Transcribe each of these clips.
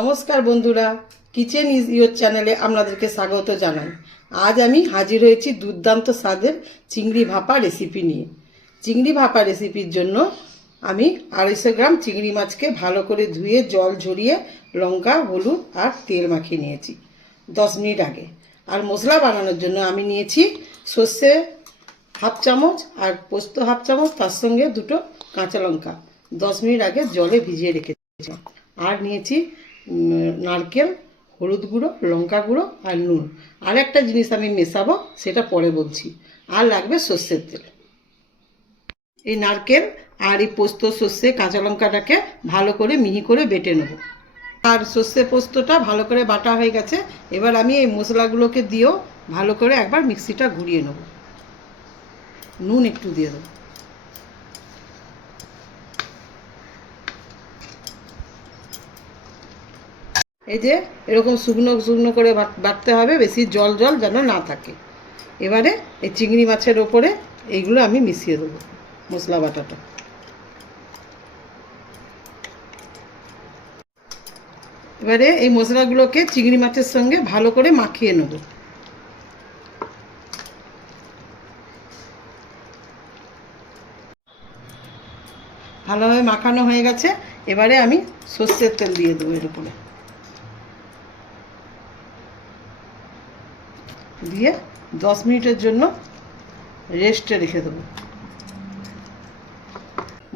नमस्कार बंधुरा kitchen is your चैनले आपनादेरके स्वागत जानाई। आज आमी हाजिर हयेछि दुर्दान्त स्वादेर चिंगड़ी भापा रेसिपि निये। चिंगड़ी भापा रेसिपिर जोन्नो आमी 250 ग्राम चिंगड़ी माछके भालो करे धुए जल झरिए लंका हलुद और तेल माखिए नियेछि 10 मिनट आगे। और मशला बानानोर जोन्नो आमी नियेछि सर्षे हाफ चामच और पोस्त हाफ चामच, तार संगे दुटो काँचा लंका 10 मिनट आगे जले भिजिए रेखेछि। और नियेछि नारकेल, हलुद गुड़ो, लंका गुड़ो और नुन। और एक जिनिस आमी मेशाबो सेटा परे बोलछि। और लागबे सर्षेर तेल। এই নারকেল আর এই পোস্ত সর্ষে কাঁচা লঙ্কাটাকে ভালো করে মিহি করে বেটে নেব। আর সর্ষে পোস্তটা ভালো করে বাটা হয়ে গেছে। এবার আমি এই মশলাগুলোকে দিয়েও ভালো করে একবার মিক্সিটা ঘুরিয়ে নেব। নুন একটু দিয়ে দেব। এই যে এরকম শুকনো শুকনো করে বাটতে হবে, বেশি জল জল যেন না থাকে। এবারে এই চিংড়ি মাছের ওপরে এইগুলো আমি মিশিয়ে দেবো মশলা বাটাটা। এবারে এই মশলাগুলোকে চিংড়ি মাছের সঙ্গে ভালো করে মাখিয়ে নেব। ভালোভাবে মাখানো হয়ে গেছে। এবারে আমি সর্ষের তেল দিয়ে দেবো এর উপরে, দিয়ে 10 মিনিটের জন্য রেস্টে রেখে দেবো।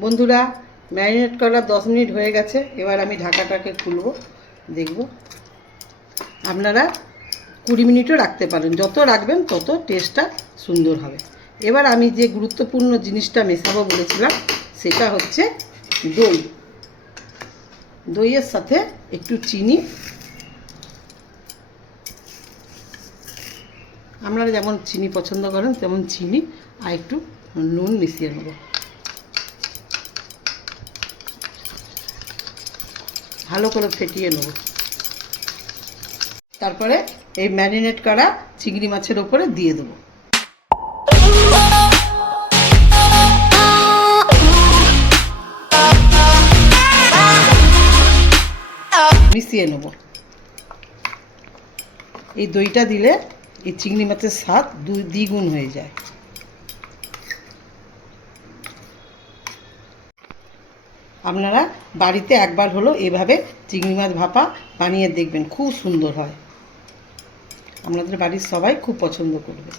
বন্ধুরা ম্যারিনেট করা 10 মিনিট হয়ে গেছে। এবার আমি ঢাকাটাকে খুলব, দেখব। আপনারা 20 মিনিটও রাখতে পারেন, যত রাখবেন তত টেস্টটা সুন্দর হবে। এবার আমি যে গুরুত্বপূর্ণ জিনিসটা মেশাবো বলেছিলাম সেটা হচ্ছে দই। দইয়ের সাথে একটু চিনি, আপনারা যেমন চিনি পছন্দ করেন তেমন চিনি, আর একটু নুন মিশিয়ে নেব। ভালো করে ফেটিয়ে নেব। তারপরে এই ম্যারিনেট করা চিংড়ি মাছের ওপরে দিয়ে দেব। মিশিয়ে নেব। এই দইটা দিলে এই চিংড়ি মাছের স্বাদ দ্বিগুণ হয়ে যায়। আপনারা বাড়িতে একবার হলো এভাবে চিংড়ি মাছ ভাপা বানিয়ে দেখবেন, খুব সুন্দর হয়। আপনাদের বাড়ির সবাই খুব পছন্দ করবে।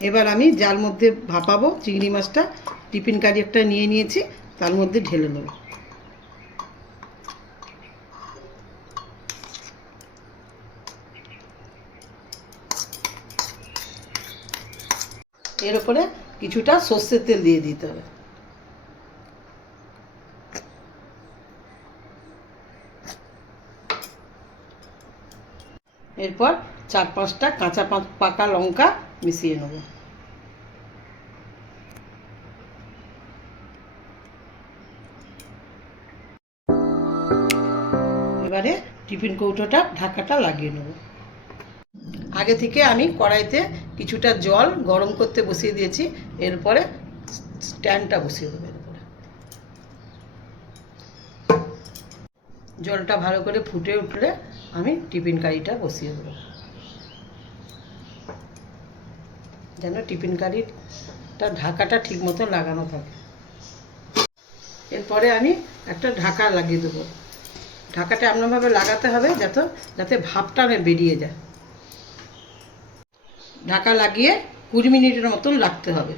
এবার আমি যার মধ্যে ভাপাবো চিংড়ি মাছটা টিফিন কারি একটা নিয়ে নিয়েছি, তার মধ্যে ঢেলে নেব। এর উপরে কিছুটা সর্ষের তেল দিয়ে দিতে হবে। এরপর 4-5টা কাঁচা পাকা লঙ্কা মিশিয়ে নেব। এবারে টিফিন কৌটোটা ঢাকাটা লাগিয়ে নেব। আগে থেকে আমি কড়াইতে কিছুটা জল গরম করতে বসিয়ে দিয়েছি। এরপরে স্ট্যান্ডটা বসিয়ে দেবো। এরপরে জলটা ভালো করে ফুটে উঠলে আমি টিফিন কারিটা বসিয়ে দেবো, যেন টিফিন কারিটা ঢাকাটা ঠিক মতো লাগানো থাকে। এরপরে আমি একটা ঢাকা লাগিয়ে দেবো। ঢাকাটা এমনভাবে লাগাতে হবে যাতে ভাপটা বেরিয়ে যায়। ঢাকা লাগিয়ে 20 মিনিটের মতন রাখতে হবে।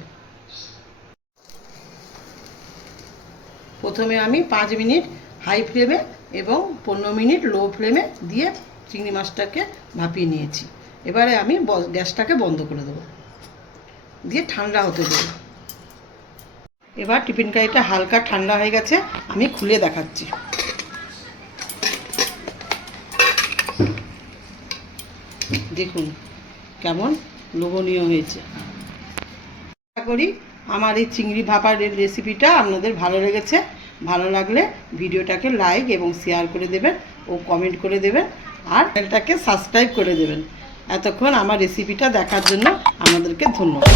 প্রথমে আমি 5 মিনিট হাই ফ্লেমে এবং 15 মিনিট লো ফ্লেমে দিয়ে চিংড়ি মাছটাকে ভাপিয়ে নিয়েছি। এবারে আমি গ্যাসটাকে বন্ধ করে দেবো, দিয়ে ঠান্ডা হতে দেবো। এবার টিফিন কারিটা হালকা ঠান্ডা হয়ে গেছে, আমি খুলে দেখাচ্ছি। দেখুন কেমন লোভনীয় হয়েছে। আশা করি আমার এই চিংড়ি ভাপার রেসিপিটা আপনাদের ভালো লেগেছে। ভালো লাগলে ভিডিওটাকে লাইক এবং শেয়ার করে দেবেন ও কমেন্ট করে দেবেন, আর চ্যানেলটাকে সাবস্ক্রাইব করে দেবেন। এতক্ষণ আমার রেসিপিটা দেখার জন্য আপনাদেরকে ধন্যবাদ।